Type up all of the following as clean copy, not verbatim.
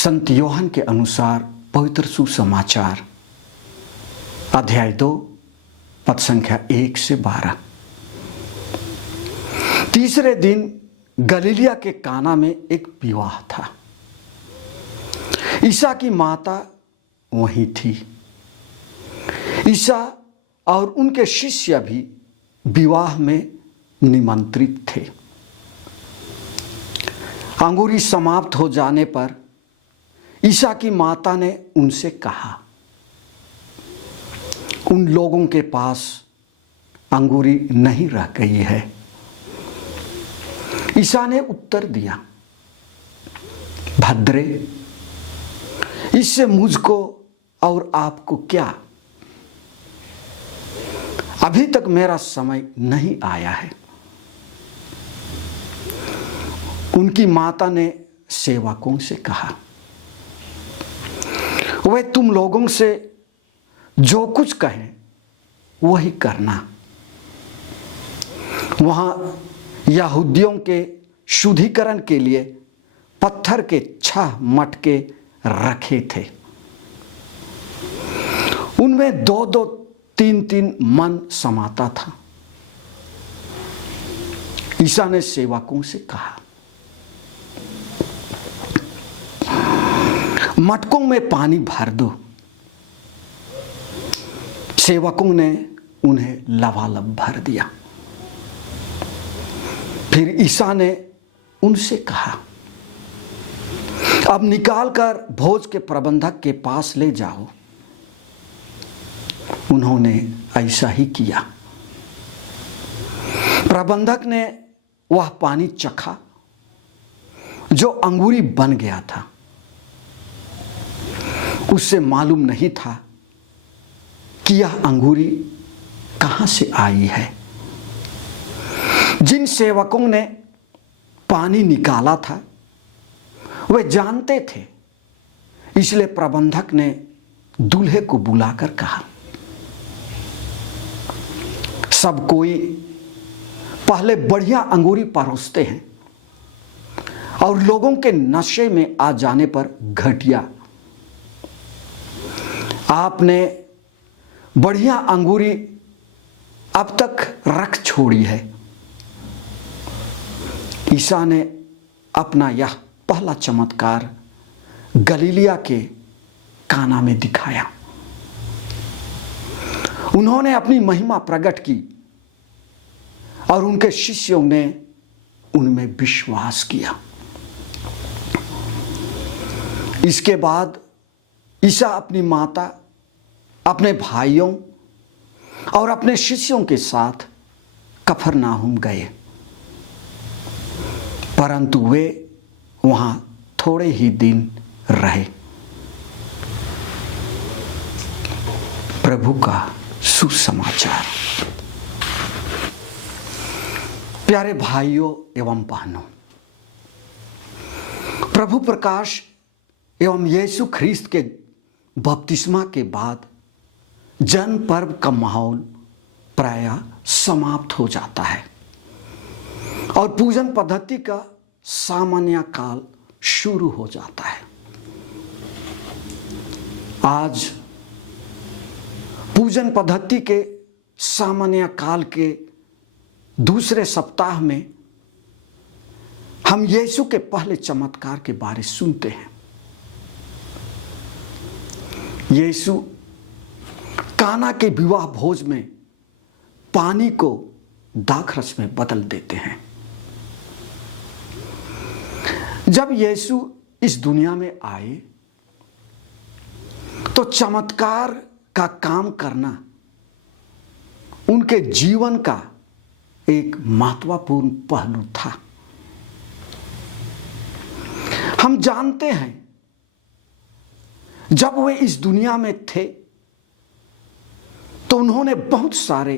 संत योहन के अनुसार पवित्र सुसमाचार अध्याय 2 पद संख्या 1 से 12। तीसरे दिन गलीलिया के काना में एक विवाह था। ईसा की माता वहीं थी। ईसा और उनके शिष्य भी विवाह में निमंत्रित थे। अंगूरी समाप्त हो जाने पर ईसा की माता ने उनसे कहा, उन लोगों के पास अंगूरी नहीं रह गई है। ईसा ने उत्तर दिया, भद्रे, इससे मुझको और आपको क्या? अभी तक मेरा समय नहीं आया है। उनकी माता ने सेवकों से कहा, वे तुम लोगों से जो कुछ कहें वही करना। वहां यहूदियों के शुद्धिकरण के लिए पत्थर के 6 मटके रखे थे। उनमें 2-2, 3-3 मन समाता था। ईसा ने सेवकों से कहा, मटकों में पानी भर दो। सेवकों ने उन्हें लबालब भर दिया। फिर ईसा ने उनसे कहा, अब निकालकर भोज के प्रबंधक के पास ले जाओ। उन्होंने ऐसा ही किया। प्रबंधक ने वह पानी चखा जो अंगूरी बन गया था। उससे मालूम नहीं था कि यह अंगूरी कहां से आई है। जिन सेवकों ने पानी निकाला था वे जानते थे, इसलिए प्रबंधक ने दूल्हे को बुलाकर कहा, सब कोई पहले बढ़िया अंगूरी परोसते हैं और लोगों के नशे में आ जाने पर घटिया। आपने बढ़िया अंगूरी अब तक रख छोड़ी है। ईसा ने अपना यह पहला चमत्कार गलीलिया के काना में दिखाया। उन्होंने अपनी महिमा प्रकट की और उनके शिष्यों ने उनमें विश्वास किया। इसके बाद ईसा अपनी माता, अपने भाइयों और अपने शिष्यों के साथ कफरनाहुम गए, परंतु वे वहां थोड़े ही दिन रहे। प्रभु का सुसमाचार। प्यारे भाइयों एवं बहनों, प्रभु प्रकाश एवं यीशु ख्रीस्त के बपतिस्मा के बाद जन्म पर्व का माहौल प्रायः समाप्त हो जाता है और पूजन पद्धति का सामान्य काल शुरू हो जाता है। आज पूजन पद्धति के सामान्य काल के दूसरे सप्ताह में हम यीशु के पहले चमत्कार के बारे सुनते हैं। यीशु काना के विवाह भोज में पानी को दाखरस में बदल देते हैं। जब यीशु इस दुनिया में आए तो चमत्कार का काम करना उनके जीवन का एक महत्वपूर्ण पहलू था। हम जानते हैं, जब वे इस दुनिया में थे तो उन्होंने बहुत सारे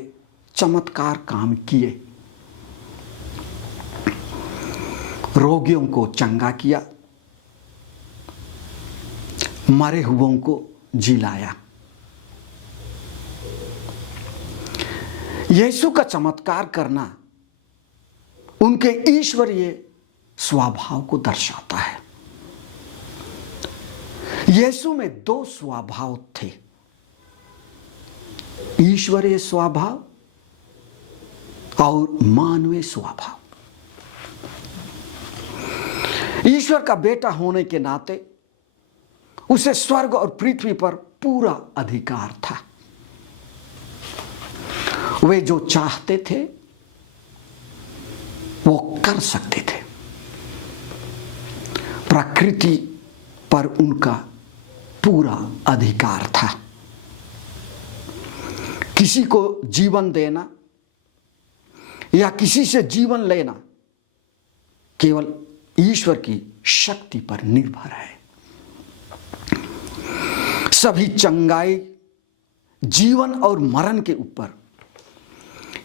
चमत्कार काम किए। रोगियों को चंगा किया, मरे हुओं को जिलाया। यीशु का चमत्कार करना उनके ईश्वरीय स्वभाव को दर्शाता है। यीशु में दो स्वभाव थे, ईश्वरीय स्वभाव और मानवीय स्वभाव। ईश्वर का बेटा होने के नाते उसे स्वर्ग और पृथ्वी पर पूरा अधिकार था। वे जो चाहते थे वो कर सकते थे। प्रकृति पर उनका पूरा अधिकार था। किसी को जीवन देना या किसी से जीवन लेना केवल ईश्वर की शक्ति पर निर्भर है। सभी चंगाई, जीवन और मरण के ऊपर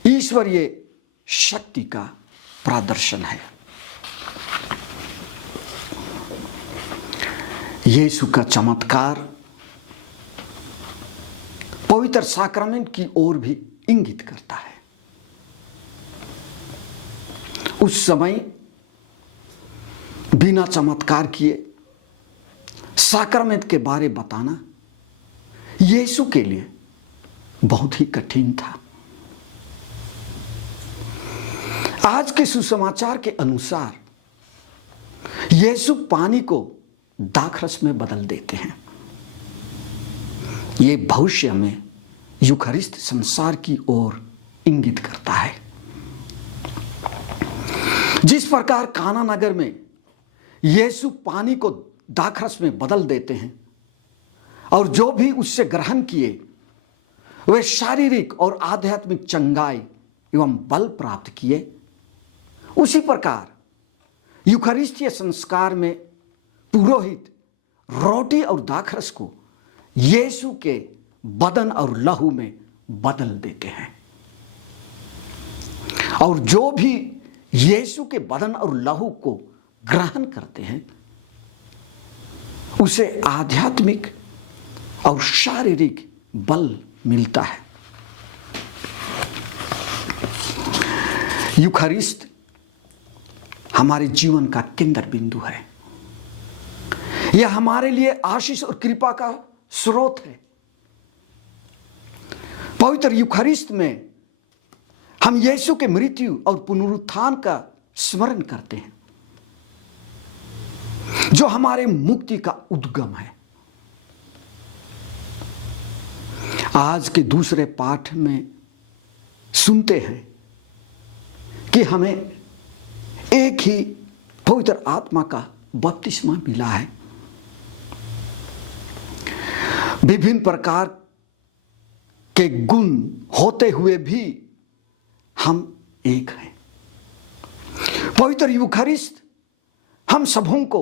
ईश्वरीय शक्ति का प्रदर्शन है। यीशु का चमत्कार पवित्र साक्रामेंट की ओर भी इंगित करता है। उस समय बिना चमत्कार किए साक्रामेंट के बारे बताना यीशु के लिए बहुत ही कठिन था। आज के सुसमाचार के अनुसार यीशु पानी को दाखरस में बदल देते हैं। ये भविष्य में यूखरिस्त संसार की ओर इंगित करता है। जिस प्रकार काना नगर में यीशु पानी को दाखरस में बदल देते हैं और जो भी उससे ग्रहण किए वे शारीरिक और आध्यात्मिक चंगाई एवं बल प्राप्त किए, उसी प्रकार यूखरिस्तीय संस्कार में पुरोहित रोटी और दाखरस को यीशु के बदन और लहू में बदल देते हैं। और जो भी यीशु के बदन और लहू को ग्रहण करते हैं उसे आध्यात्मिक और शारीरिक बल मिलता है। यूखरिस्त हमारे जीवन का केंद्र बिंदु है। यह हमारे लिए आशीष और कृपा का स्रोत है। पवित्र यूखरिस्त में हम यीशु के मृत्यु और पुनरुत्थान का स्मरण करते हैं, जो हमारे मुक्ति का उद्गम है। आज के दूसरे पाठ में सुनते हैं कि हमें एक ही पवित्र आत्मा का बपतिस्मा मिला है। विभिन्न प्रकार के गुण होते हुए भी हम एक हैं। पवित्र यूखरिस्त हम सबों को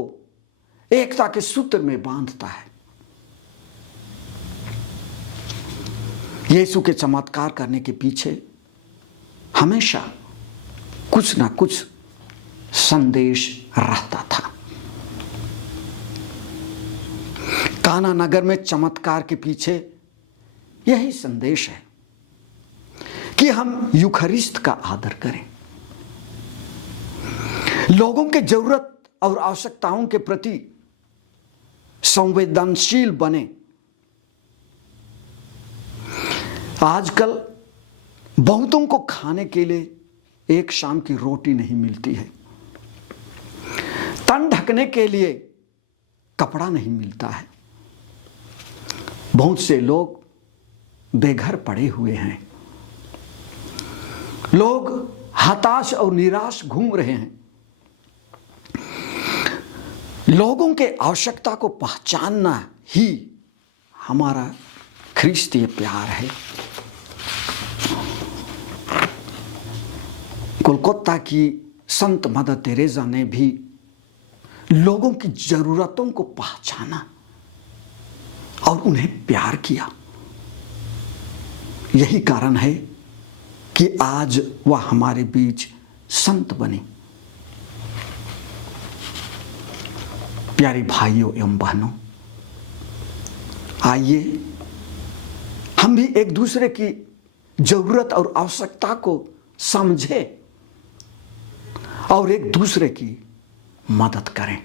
एकता के सूत्र में बांधता है। यीशु के चमत्कार करने के पीछे हमेशा कुछ ना कुछ संदेश रहता था। काना नगर में चमत्कार के पीछे यही संदेश है कि हम यूखरिस्त का आदर करें, लोगों के जरूरत और आवश्यकताओं के प्रति संवेदनशील बने। आजकल बहुतों को खाने के लिए एक शाम की रोटी नहीं मिलती है, तन ढकने के लिए कपड़ा नहीं मिलता है। बहुत से लोग बेघर पड़े हुए हैं। लोग हताश और निराश घूम रहे हैं। लोगों के आवश्यकता को पहचानना ही हमारा ख्रिस्तीय प्यार है। कोलकाता की संत मदर तेरेसा ने भी लोगों की जरूरतों को पहचाना और उन्हें प्यार किया। यही कारण है कि आज वह हमारे बीच संत बने। प्यारे भाइयों एवं बहनों, आइए हम भी एक दूसरे की जरूरत और आवश्यकता को समझें और एक दूसरे की मदद करें।